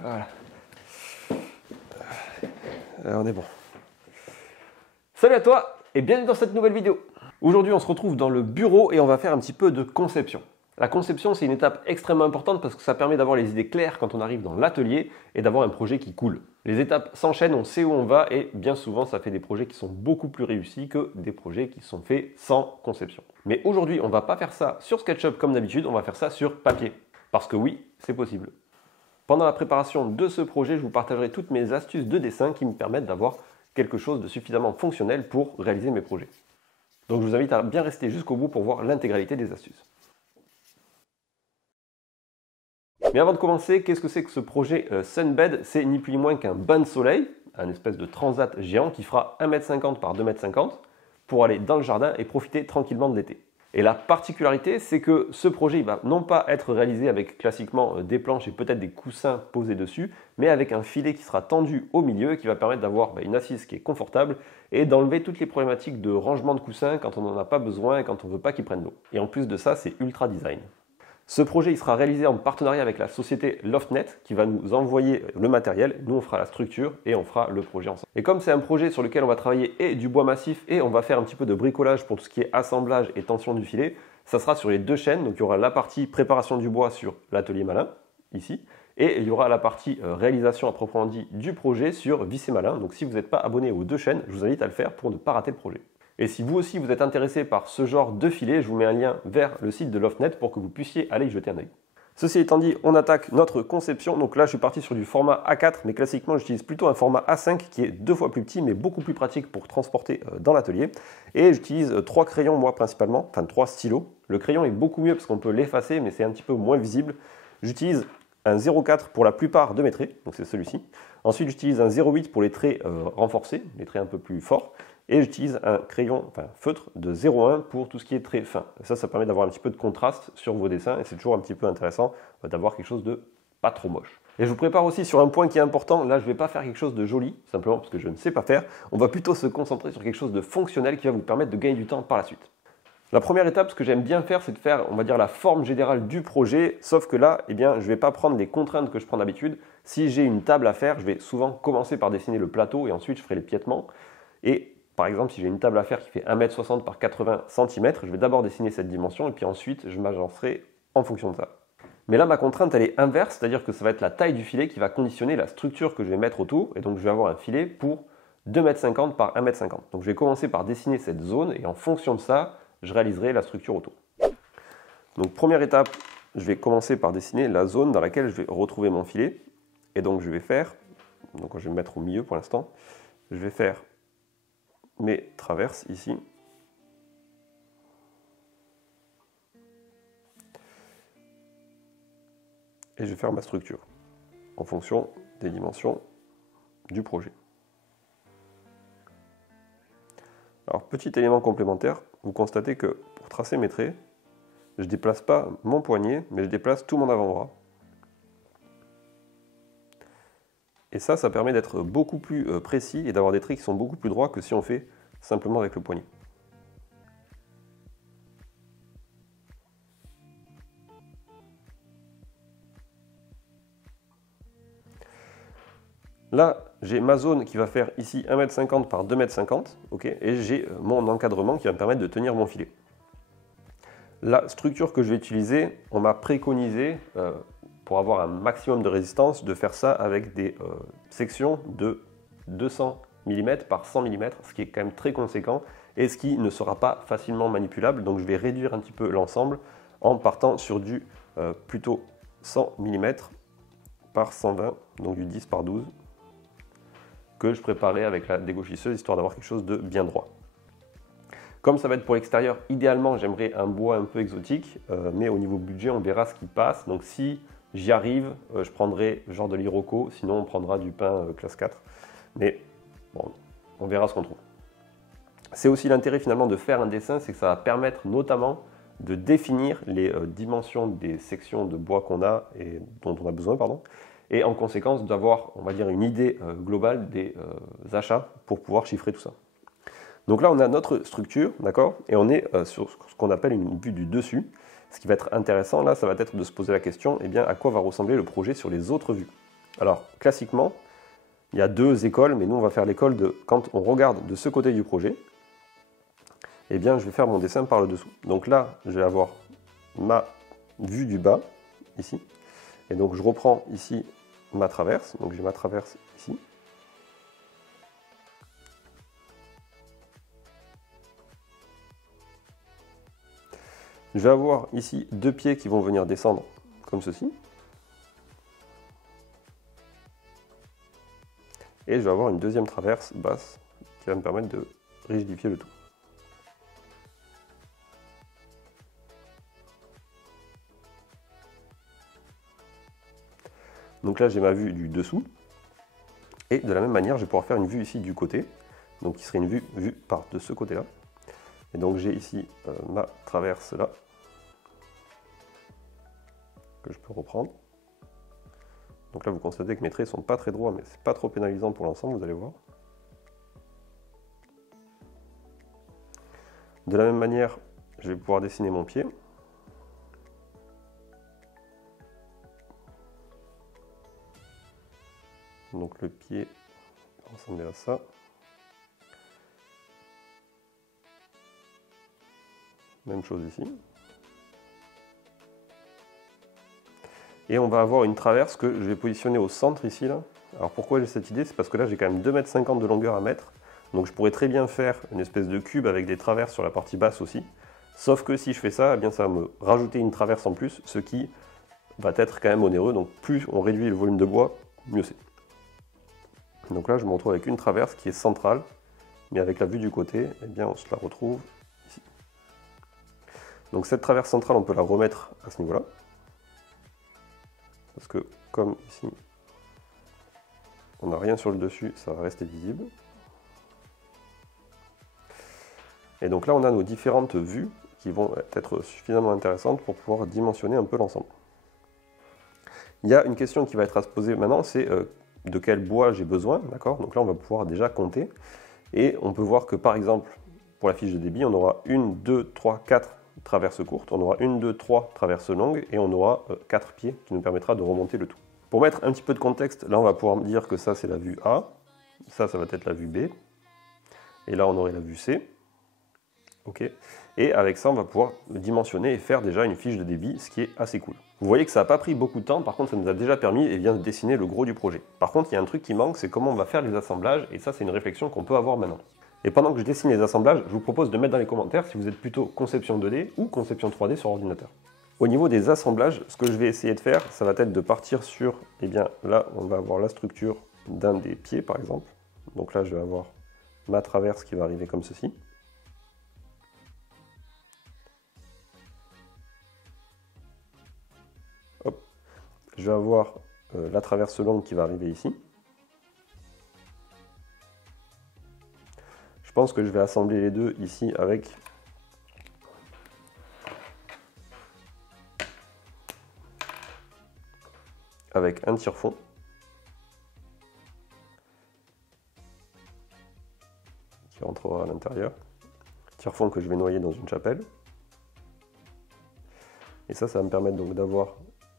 Voilà. On est bon. Salut à toi et bienvenue dans cette nouvelle vidéo. Aujourd'hui, on se retrouve dans le bureau et on va faire un petit peu de conception. La conception, c'est une étape extrêmement importante parce que ça permet d'avoir les idées claires quand on arrive dans l'atelier et d'avoir un projet qui coule. Les étapes s'enchaînent, on sait où on va et bien souvent, ça fait des projets qui sont beaucoup plus réussis que des projets qui sont faits sans conception. Mais aujourd'hui, on ne va pas faire ça sur SketchUp comme d'habitude, on va faire ça sur papier. Parce que oui, c'est possible. Pendant la préparation de ce projet, je vous partagerai toutes mes astuces de dessin qui me permettent d'avoir quelque chose de suffisamment fonctionnel pour réaliser mes projets. Donc je vous invite à bien rester jusqu'au bout pour voir l'intégralité des astuces. Mais avant de commencer, qu'est-ce que c'est que ce projet Sunbed? C'est ni plus ni moins qu'un bain de soleil, un espèce de transat géant qui fera 1,50 m par 2,50 m pour aller dans le jardin et profiter tranquillement de l'été. Et la particularité, c'est que ce projet va non pas être réalisé avec classiquement des planches et peut-être des coussins posés dessus, mais avec un filet qui sera tendu au milieu qui va permettre d'avoir une assise qui est confortable et d'enlever toutes les problématiques de rangement de coussins quand on n'en a pas besoin et quand on ne veut pas qu'ils prennent l'eau. Et en plus de ça, c'est ultra design. Ce projet il sera réalisé en partenariat avec la société Loftnet qui va nous envoyer le matériel, nous on fera la structure et on fera le projet ensemble. Et comme c'est un projet sur lequel on va travailler et du bois massif et on va faire un petit peu de bricolage pour tout ce qui est assemblage et tension du filet, ça sera sur les deux chaînes, donc il y aura la partie préparation du bois sur l'atelier Malin, ici, et il y aura la partie réalisation à proprement dit du projet sur Vissé Malin. Donc si vous n'êtes pas abonné aux deux chaînes, je vous invite à le faire pour ne pas rater le projet. Et si vous aussi vous êtes intéressé par ce genre de filet, je vous mets un lien vers le site de Loftnet pour que vous puissiez aller y jeter un œil. Ceci étant dit, on attaque notre conception. Donc là, je suis parti sur du format A4, mais classiquement, j'utilise plutôt un format A5 qui est 2 fois plus petit, mais beaucoup plus pratique pour transporter dans l'atelier. Et j'utilise 3 crayons, moi principalement, enfin 3 stylos. Le crayon est beaucoup mieux parce qu'on peut l'effacer, mais c'est un petit peu moins visible. J'utilise un 0,4 pour la plupart de mes traits, donc c'est celui-ci. Ensuite, j'utilise un 0,8 pour les traits renforcés, les traits un peu plus forts. Et j'utilise un crayon, feutre de 0,1 pour tout ce qui est très fin. Ça permet d'avoir un petit peu de contraste sur vos dessins et c'est toujours un petit peu intéressant d'avoir quelque chose de pas trop moche. Et je vous prépare aussi sur un point qui est important. Là, je ne vais pas faire quelque chose de joli, simplement parce que je ne sais pas faire. On va plutôt se concentrer sur quelque chose de fonctionnel qui va vous permettre de gagner du temps par la suite. La première étape, ce que j'aime bien faire, c'est de faire, on va dire, la forme générale du projet. Sauf que là, je ne vais pas prendre les contraintes que je prends d'habitude. Si j'ai une table à faire, je vais souvent commencer par dessiner le plateau et ensuite je ferai les piétements. Et par exemple, si j'ai une table à faire qui fait 1,60 m par 80 cm, je vais d'abord dessiner cette dimension et puis ensuite je m'agencerai en fonction de ça. Mais là, ma contrainte, elle est inverse, c'est-à-dire que ça va être la taille du filet qui va conditionner la structure que je vais mettre autour. Et donc, je vais avoir un filet pour 2,50 m par 1,50 m. Donc, je vais commencer par dessiner cette zone et en fonction de ça, je réaliserai la structure autour. Donc, première étape, je vais commencer par dessiner la zone dans laquelle je vais retrouver mon filet. Et donc, je vais faire, donc je vais me mettre au milieu pour l'instant, je vais faire mes traverses ici. Et je vais faire ma structure en fonction des dimensions du projet. Alors, petit élément complémentaire, vous constatez que pour tracer mes traits, je ne déplace pas mon poignet, mais je déplace tout mon avant-bras. Et ça permet d'être beaucoup plus précis et d'avoir des traits qui sont beaucoup plus droits que si on fait simplement avec le poignet. Là, j'ai ma zone qui va faire ici 1,50 m par 2,50 m, okay, et j'ai mon encadrement qui va me permettre de tenir mon filet. La structure que je vais utiliser, on m'a préconisé, pour avoir un maximum de résistance, de faire ça avec des sections de 200 mm par 100 mm, ce qui est quand même très conséquent et ce qui ne sera pas facilement manipulable. Donc je vais réduire un petit peu l'ensemble en partant sur du plutôt 100 mm par 120, donc du 10 par 12, que je préparais avec la dégauchisseuse, histoire d'avoir quelque chose de bien droit. Comme ça va être pour l'extérieur, idéalement j'aimerais un bois un peu exotique, mais au niveau budget on verra ce qui passe. Donc si j'y arrive, je prendrai genre de l'Iroko, sinon on prendra du pin classe 4. Mais bon, on verra ce qu'on trouve. C'est aussi l'intérêt finalement de faire un dessin, c'est que ça va permettre notamment de définir les dimensions des sections de bois qu'on a et dont on a besoin, et en conséquence d'avoir, on va dire, une idée globale des achats pour pouvoir chiffrer tout ça. Donc là, on a notre structure, d'accord, et on est sur ce qu'on appelle une vue du dessus. Ce qui va être intéressant là, ça va être de se poser la question, eh bien, à quoi va ressembler le projet sur les autres vues. Alors, classiquement, il y a deux écoles, mais nous on va faire l'école de quand on regarde de ce côté du projet, eh bien je vais faire mon dessin par le dessous. Donc là, je vais avoir ma vue du bas, ici, et donc je reprends ici ma traverse, donc j'ai ma traverse ici. Je vais avoir ici deux pieds qui vont venir descendre comme ceci. Et je vais avoir une deuxième traverse basse qui va me permettre de rigidifier le tout. Donc là j'ai ma vue du dessous. Et de la même manière je vais pouvoir faire une vue ici du côté. Donc qui serait une vue par de ce côté là. Et donc j'ai ici ma traverse là. Que je peux reprendre. Donc là vous constatez que mes traits ne sont pas très droits, mais c'est pas trop pénalisant pour l'ensemble, vous allez voir. De la même manière, je vais pouvoir dessiner mon pied. Donc le pied va ressembler à ça. Même chose ici. Et on va avoir une traverse que je vais positionner au centre ici. Là. Alors pourquoi j'ai cette idée? C'est parce que là j'ai quand même 2,50 m de longueur à mettre. Donc je pourrais très bien faire une espèce de cube avec des traverses sur la partie basse aussi. Sauf que si je fais ça, eh bien ça va me rajouter une traverse en plus, ce qui va être quand même onéreux. Donc plus on réduit le volume de bois, mieux c'est. Donc là je me retrouve avec une traverse qui est centrale, mais avec la vue du côté, eh bien on se la retrouve ici. Donc cette traverse centrale, on peut la remettre à ce niveau-là. Parce que comme ici, on n'a rien sur le dessus, ça va rester visible. Et donc là, on a nos différentes vues qui vont être suffisamment intéressantes pour pouvoir dimensionner un peu l'ensemble. Il y a une question qui va être à se poser maintenant, c'est de quel bois j'ai besoin, d'accord? Donc là, on va pouvoir déjà compter. Et on peut voir que par exemple, pour la fiche de débit, on aura 1, 2, 3, 4 traverses courtes, on aura 1, 2, 3 traverses longues et on aura 4 pieds qui nous permettra de remonter le tout. Pour mettre un petit peu de contexte, là on va pouvoir dire que ça c'est la vue A, ça va être la vue B, et là on aurait la vue C. Ok. Et avec ça on va pouvoir dimensionner et faire déjà une fiche de débit, ce qui est assez cool. Vous voyez que ça n'a pas pris beaucoup de temps, par contre ça nous a déjà permis de dessiner le gros du projet. Par contre il y a un truc qui manque, c'est comment on va faire les assemblages, et ça c'est une réflexion qu'on peut avoir maintenant. Et pendant que je dessine les assemblages, je vous propose de mettre dans les commentaires si vous êtes plutôt conception 2D ou conception 3D sur ordinateur. Au niveau des assemblages, ce que je vais essayer de faire, ça va être de partir sur, eh bien là, on va avoir la structure d'un des pieds par exemple. Donc là, je vais avoir ma traverse qui va arriver comme ceci. Hop. Je vais avoir la traverse longue qui va arriver ici. Je pense que je vais assembler les deux ici avec un tire-fond. Qui rentrera à l'intérieur. Tire-fond que je vais noyer dans une chapelle. Et ça va me permettre donc d'avoir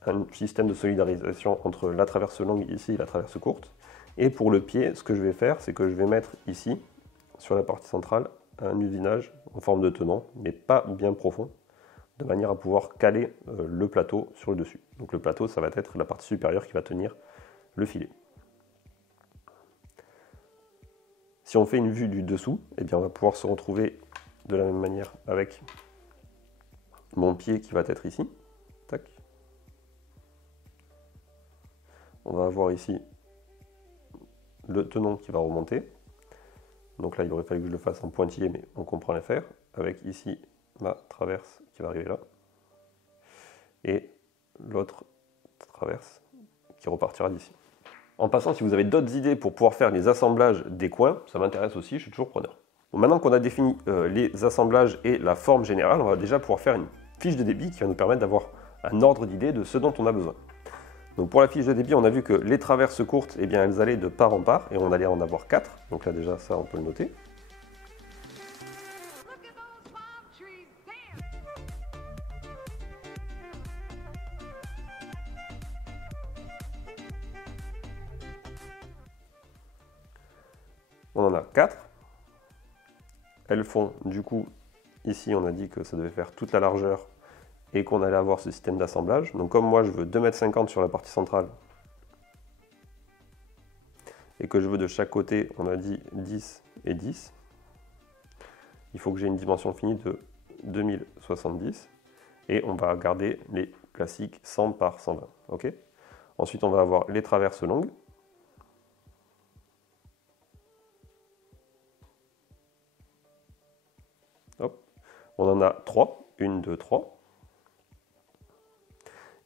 un système de solidarisation entre la traverse longue ici et la traverse courte. Et pour le pied, ce que je vais faire, c'est que je vais mettre ici, sur la partie centrale, un usinage en forme de tenant, mais pas bien profond, de manière à pouvoir caler le plateau sur le dessus. Donc le plateau, ça va être la partie supérieure qui va tenir le filet. Si on fait une vue du dessous, eh bien on va pouvoir se retrouver de la même manière avec mon pied qui va être ici. Tac. On va avoir ici le tenon qui va remonter. Donc là, il aurait fallu que je le fasse en pointillé, mais on comprend les faire. Avec ici ma traverse qui va arriver là. Et l'autre traverse qui repartira d'ici. En passant, si vous avez d'autres idées pour pouvoir faire les assemblages des coins, ça m'intéresse aussi, je suis toujours preneur. Bon, maintenant qu'on a défini les assemblages et la forme générale, on va déjà pouvoir faire une fiche de débit qui va nous permettre d'avoir un ordre d'idée de ce dont on a besoin. Donc pour la fiche de débit, on a vu que les traverses courtes, eh bien, elles allaient de part en part, et on allait en avoir 4. Donc là déjà, ça, on peut le noter. on en a 4. Elles font du coup, ici on a dit que ça devait faire toute la largeur et qu'on allait avoir ce système d'assemblage. Donc comme moi je veux 2,50 m sur la partie centrale et que je veux de chaque côté, on a dit 10 et 10, il faut que j'ai une dimension finie de 2070 et on va garder les classiques 100 par 120. Okay. Ensuite on va avoir les traverses longues. Hop. On en a 3, 1, 2, 3.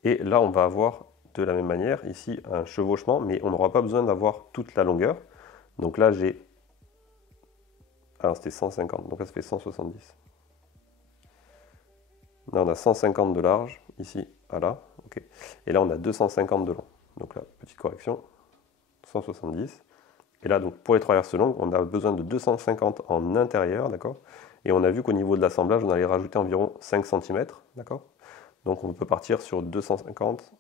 Et là, on va avoir de la même manière ici un chevauchement, mais on n'aura pas besoin d'avoir toute la longueur. Donc là, j'ai... Alors c'était 150, donc là ça fait 170. Là, on a 150 de large, ici à là. Okay. Et là, on a 250 de long. Donc là, petite correction, 170. Et là, donc pour les traverses longues, on a besoin de 250 en intérieur, d'accord. Et on a vu qu'au niveau de l'assemblage, on allait rajouter environ 5 cm, d'accord. Donc on peut partir sur 250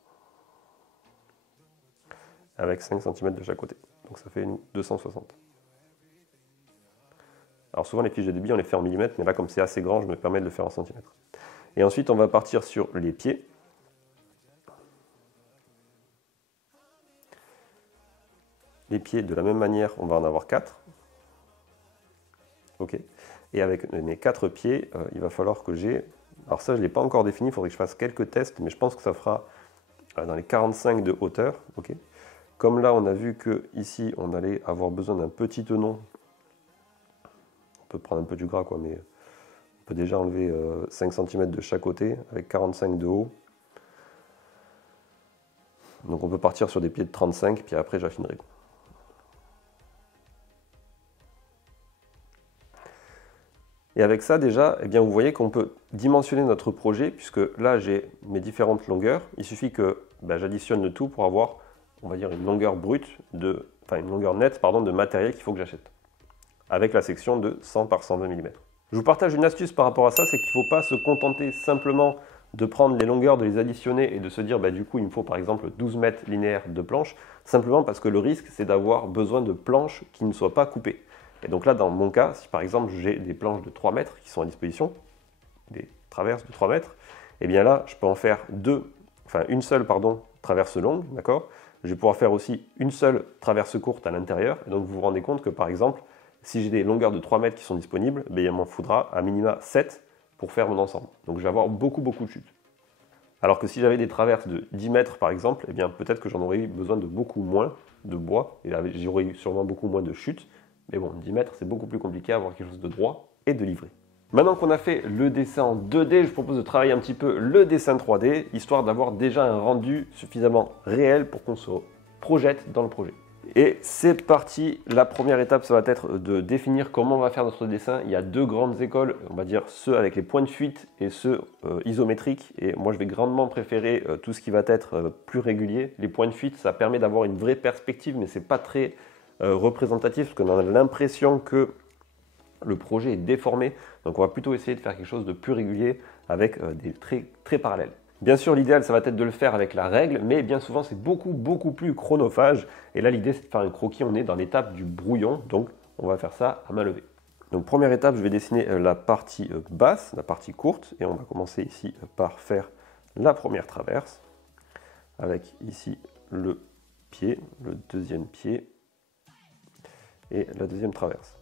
avec 5 cm de chaque côté. Donc ça fait nous 260. Alors souvent les fiches de débit, on les fait en millimètres, mais là comme c'est assez grand, je me permets de le faire en centimètres. Et ensuite, on va partir sur les pieds. Les pieds, de la même manière, on va en avoir 4. Ok. Et avec mes 4 pieds, il va falloir que j'ai... Alors ça, je ne l'ai pas encore défini, il faudrait que je fasse quelques tests, mais je pense que ça fera dans les 45 de hauteur. Ok. Comme là, on a vu que ici, on allait avoir besoin d'un petit tenon. On peut prendre un peu du gras, quoi, mais on peut déjà enlever 5 cm de chaque côté, avec 45 de haut. Donc on peut partir sur des pieds de 35, puis après j'affinerai. Et avec ça déjà, eh bien, vous voyez qu'on peut dimensionner notre projet, puisque là j'ai mes différentes longueurs. Il suffit que j'additionne le tout pour avoir, on va dire, une longueur brute, une longueur nette de matériel qu'il faut que j'achète, avec la section de 100 par 120 mm. Je vous partage une astuce par rapport à ça, c'est qu'il ne faut pas se contenter simplement de prendre les longueurs, de les additionner et de se dire du coup il me faut par exemple 12 mètres linéaires de planches, simplement parce que le risque c'est d'avoir besoin de planches qui ne soient pas coupées. Et donc là dans mon cas, si par exemple j'ai des planches de 3 mètres qui sont à disposition, des traverses de 3 mètres, et bien là je peux en faire une seule traverse longue, d'accord. Je vais pouvoir faire aussi une seule traverse courte à l'intérieur, et donc vous vous rendez compte que par exemple, si j'ai des longueurs de 3 mètres qui sont disponibles, il m'en faudra à minima 7 pour faire mon ensemble. Donc je vais avoir beaucoup de chutes. Alors que si j'avais des traverses de 10 mètres par exemple, eh bien peut-être que j'en aurais eu besoin de beaucoup moins de bois, et là j'aurais eu sûrement beaucoup moins de chutes, mais bon, 10 mètres c'est beaucoup plus compliqué à avoir quelque chose de droit et de livré. Maintenant qu'on a fait le dessin en 2D, je vous propose de travailler un petit peu le dessin 3D, histoire d'avoir déjà un rendu suffisamment réel pour qu'on se projette dans le projet. Et c'est parti, la première étape ça va être de définir comment on va faire notre dessin. Il y a deux grandes écoles, on va dire ceux avec les points de fuite et ceux isométriques. Et moi je vais grandement préférer tout ce qui va être plus régulier. Les points de fuite ça permet d'avoir une vraie perspective, mais c'est pas très représentatif parce qu'on a l'impression que le projet est déformé. Donc on va plutôt essayer de faire quelque chose de plus régulier avec des traits très parallèles. Bien sûr, l'idéal, ça va être de le faire avec la règle, mais bien souvent, c'est beaucoup plus chronophage. Et là, l'idée, c'est de faire un croquis. On est dans l'étape du brouillon, donc on va faire ça à main levée. Donc, première étape, je vais dessiner la partie basse, la partie courte, et on va commencer ici par faire la première traverse, avec ici le pied, le deuxième pied, et la deuxième traverse.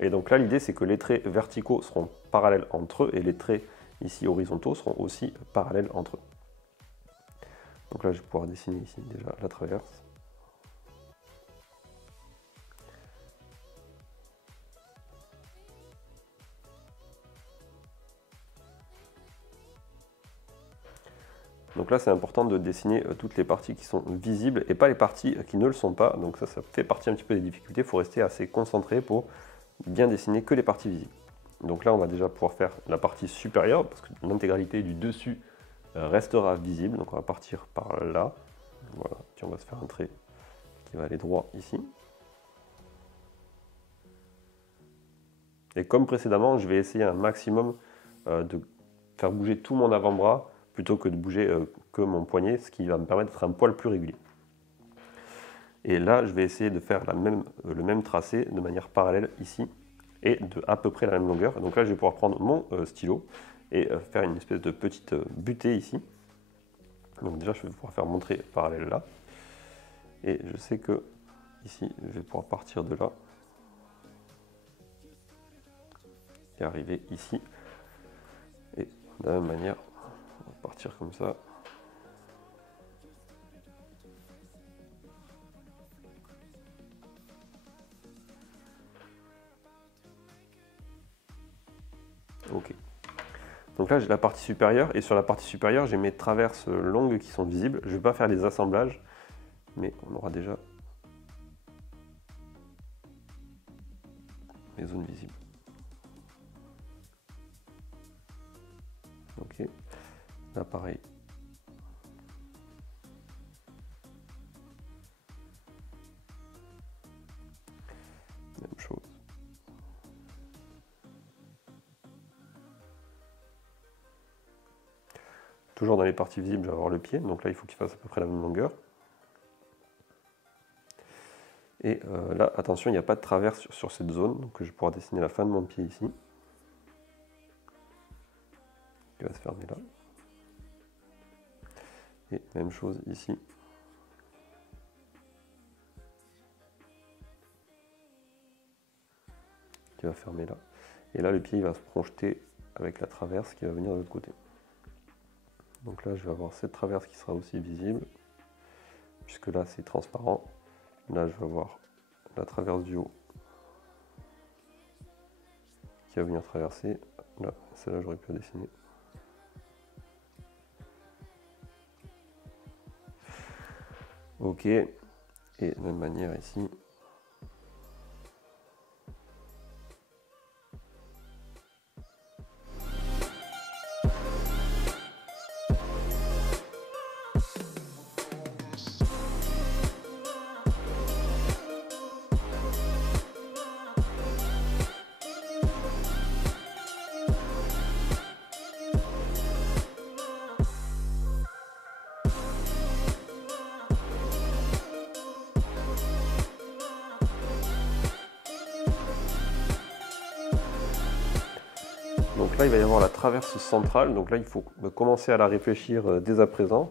Et donc là, l'idée, c'est que les traits verticaux seront parallèles entre eux, et les traits ici horizontaux seront aussi parallèles entre eux. Donc là je vais pouvoir dessiner ici déjà la traverse. Donc là c'est important de dessiner toutes les parties qui sont visibles et pas les parties qui ne le sont pas. Donc ça fait partie un petit peu des difficultés, il faut rester assez concentré pour bien dessiner que les parties visibles. Donc là on va déjà pouvoir faire la partie supérieure parce que l'intégralité du dessus restera visible. Donc on va partir par là. Voilà, puis on va se faire un trait qui va aller droit ici. Et comme précédemment, je vais essayer un maximum de faire bouger tout mon avant-bras plutôt que de bouger que mon poignet, ce qui va me permettre d'être un poil plus régulier. Et là, je vais essayer de faire le même tracé de manière parallèle ici, et de à peu près la même longueur. Donc là, je vais pouvoir prendre mon stylo et faire une espèce de petite butée ici. Donc déjà, je vais pouvoir faire montrer parallèle là. Et je sais que ici, je vais pouvoir partir de là et arriver ici. Et de la même manière, on va partir comme ça. Ok. Donc là, j'ai la partie supérieure, et sur la partie supérieure, j'ai mes traverses longues qui sont visibles. Je ne vais pas faire les assemblages, mais on aura déjà mes zones visibles. Ok. Là, pareil. Même chose. Toujours dans les parties visibles, je vais avoir le pied, donc là il faut qu'il fasse à peu près la même longueur. Et là, attention, il n'y a pas de traverse sur cette zone, donc je vais pouvoir dessiner la fin de mon pied ici. Qui va se fermer là. Et même chose ici. Qui va fermer là. Et là, le pied il va se projeter avec la traverse qui va venir de l'autre côté. Donc là, je vais avoir cette traverse qui sera aussi visible, puisque là, c'est transparent. Là, je vais avoir la traverse du haut qui va venir traverser. Là, celle-là, j'aurais pu la dessiner. Ok. Et de la même manière ici. Donc là, il va y avoir la traverse centrale. Donc là, il faut commencer à la réfléchir dès à présent.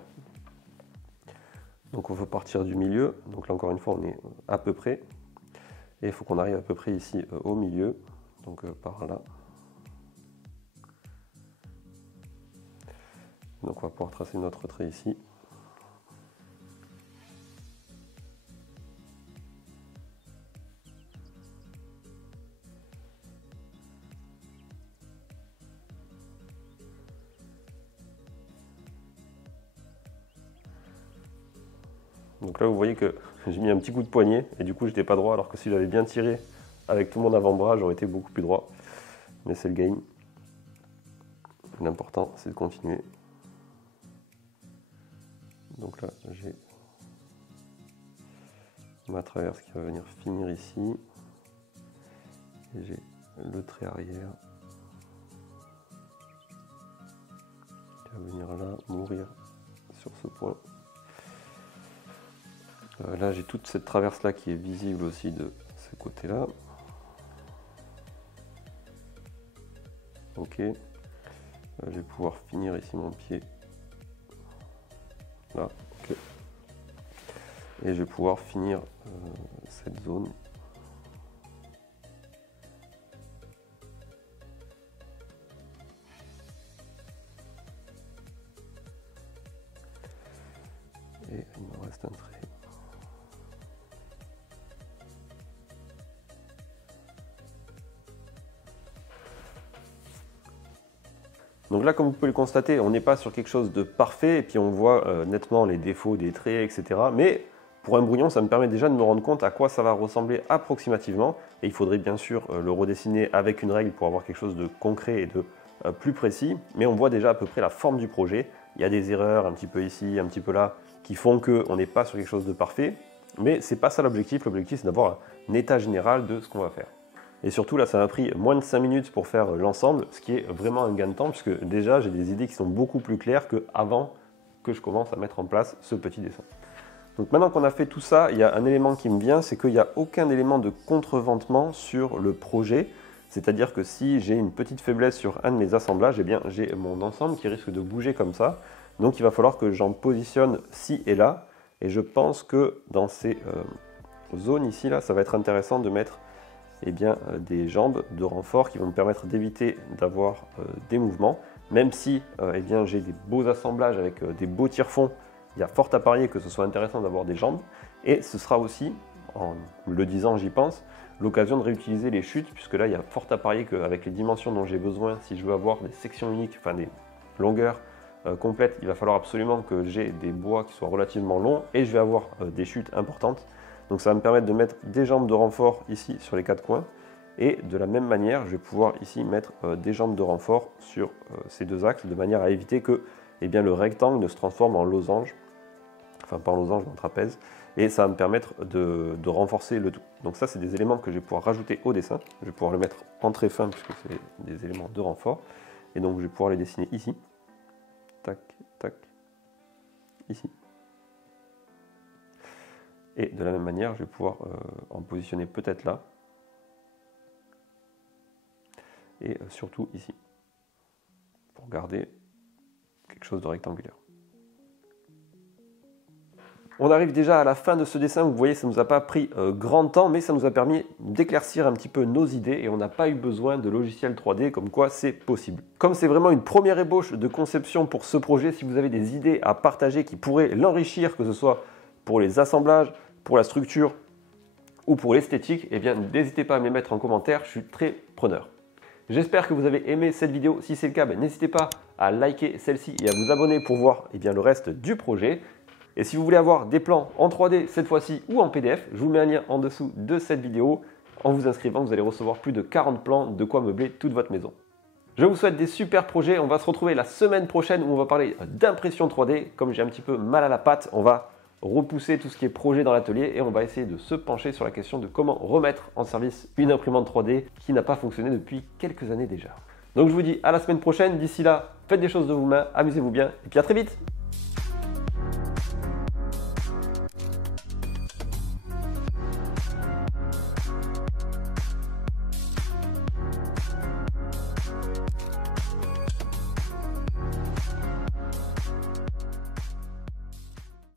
Donc on veut partir du milieu. Donc là, encore une fois, on est à peu près. Et il faut qu'on arrive à peu près ici au milieu. Donc par là. Donc on va pouvoir tracer notre trait ici. Donc là, vous voyez que j'ai mis un petit coup de poignet et du coup, j'étais pas droit, alors que si j'avais bien tiré avec tout mon avant-bras, j'aurais été beaucoup plus droit. Mais c'est le game. L'important, c'est de continuer. Donc là, j'ai ma traverse qui va venir finir ici. Et j'ai le trait arrière qui va venir là, mourir sur ce point. Là, j'ai toute cette traverse là qui est visible aussi de ce côté là. Ok. Je vais pouvoir finir ici mon pied. Là, ok. Et je vais pouvoir finir cette zone. Et il me reste un trait. Donc là, comme vous pouvez le constater, on n'est pas sur quelque chose de parfait, et puis on voit nettement les défauts des traits, etc. Mais pour un brouillon, ça me permet déjà de me rendre compte à quoi ça va ressembler approximativement. Et il faudrait bien sûr le redessiner avec une règle pour avoir quelque chose de concret et de plus précis. Mais on voit déjà à peu près la forme du projet. Il y a des erreurs un petit peu ici, un petit peu là, qui font qu'on n'est pas sur quelque chose de parfait. Mais c'est pas ça l'objectif. L'objectif, c'est d'avoir un état général de ce qu'on va faire. Et surtout, là, ça m'a pris moins de 5 minutes pour faire l'ensemble, ce qui est vraiment un gain de temps, puisque déjà, j'ai des idées qui sont beaucoup plus claires qu'avant que je commence à mettre en place ce petit dessin. Donc maintenant qu'on a fait tout ça, il y a un élément qui me vient, c'est qu'il n'y a aucun élément de contreventement sur le projet. C'est-à-dire que si j'ai une petite faiblesse sur un de mes assemblages, eh bien j'ai mon ensemble qui risque de bouger comme ça. Donc il va falloir que j'en positionne ci et là. Et je pense que dans ces zones ici, là, ça va être intéressant de mettre des jambes de renfort qui vont me permettre d'éviter d'avoir des mouvements. Même si j'ai des beaux assemblages avec des beaux tire-fonds, il y a fort à parier que ce soit intéressant d'avoir des jambes. Et ce sera aussi, en le disant j'y pense, l'occasion de réutiliser les chutes, puisque là il y a fort à parier qu'avec les dimensions dont j'ai besoin, si je veux avoir des sections uniques, enfin des longueurs complètes, il va falloir absolument que j'ai des bois qui soient relativement longs et je vais avoir des chutes importantes. Donc ça va me permettre de mettre des jambes de renfort ici sur les quatre coins. Et de la même manière, je vais pouvoir ici mettre des jambes de renfort sur ces deux axes, de manière à éviter que le rectangle ne se transforme en losange, enfin pas en losange, mais en trapèze, et ça va me permettre de renforcer le tout. Donc ça, c'est des éléments que je vais pouvoir rajouter au dessin. Je vais pouvoir le mettre en très fin, puisque c'est des éléments de renfort, et donc je vais pouvoir les dessiner ici, tac, tac, ici. Et de la même manière, je vais pouvoir en positionner peut-être là, et surtout ici, pour garder quelque chose de rectangulaire. On arrive déjà à la fin de ce dessin, vous voyez ça ne nous a pas pris grand temps, mais ça nous a permis d'éclaircir un petit peu nos idées et on n'a pas eu besoin de logiciel 3D, comme quoi c'est possible. Comme c'est vraiment une première ébauche de conception pour ce projet, si vous avez des idées à partager qui pourraient l'enrichir, que ce soit pour les assemblages, pour la structure ou pour l'esthétique, eh bien n'hésitez pas à me les mettre en commentaire, je suis très preneur. J'espère que vous avez aimé cette vidéo. Si c'est le cas, n'hésitez pas à liker celle-ci et à vous abonner pour voir le reste du projet. Et si vous voulez avoir des plans en 3D cette fois-ci ou en PDF, je vous mets un lien en dessous de cette vidéo. En vous inscrivant, vous allez recevoir plus de 40 plans de quoi meubler toute votre maison. Je vous souhaite des super projets. On va se retrouver la semaine prochaine où on va parler d'impression 3D. Comme j'ai un petit peu mal à la patte, on va repousser tout ce qui est projet dans l'atelier et on va essayer de se pencher sur la question de comment remettre en service une imprimante 3D qui n'a pas fonctionné depuis quelques années déjà. Donc je vous dis à la semaine prochaine. D'ici là, faites des choses de vos mains, amusez-vous bien et puis à très vite.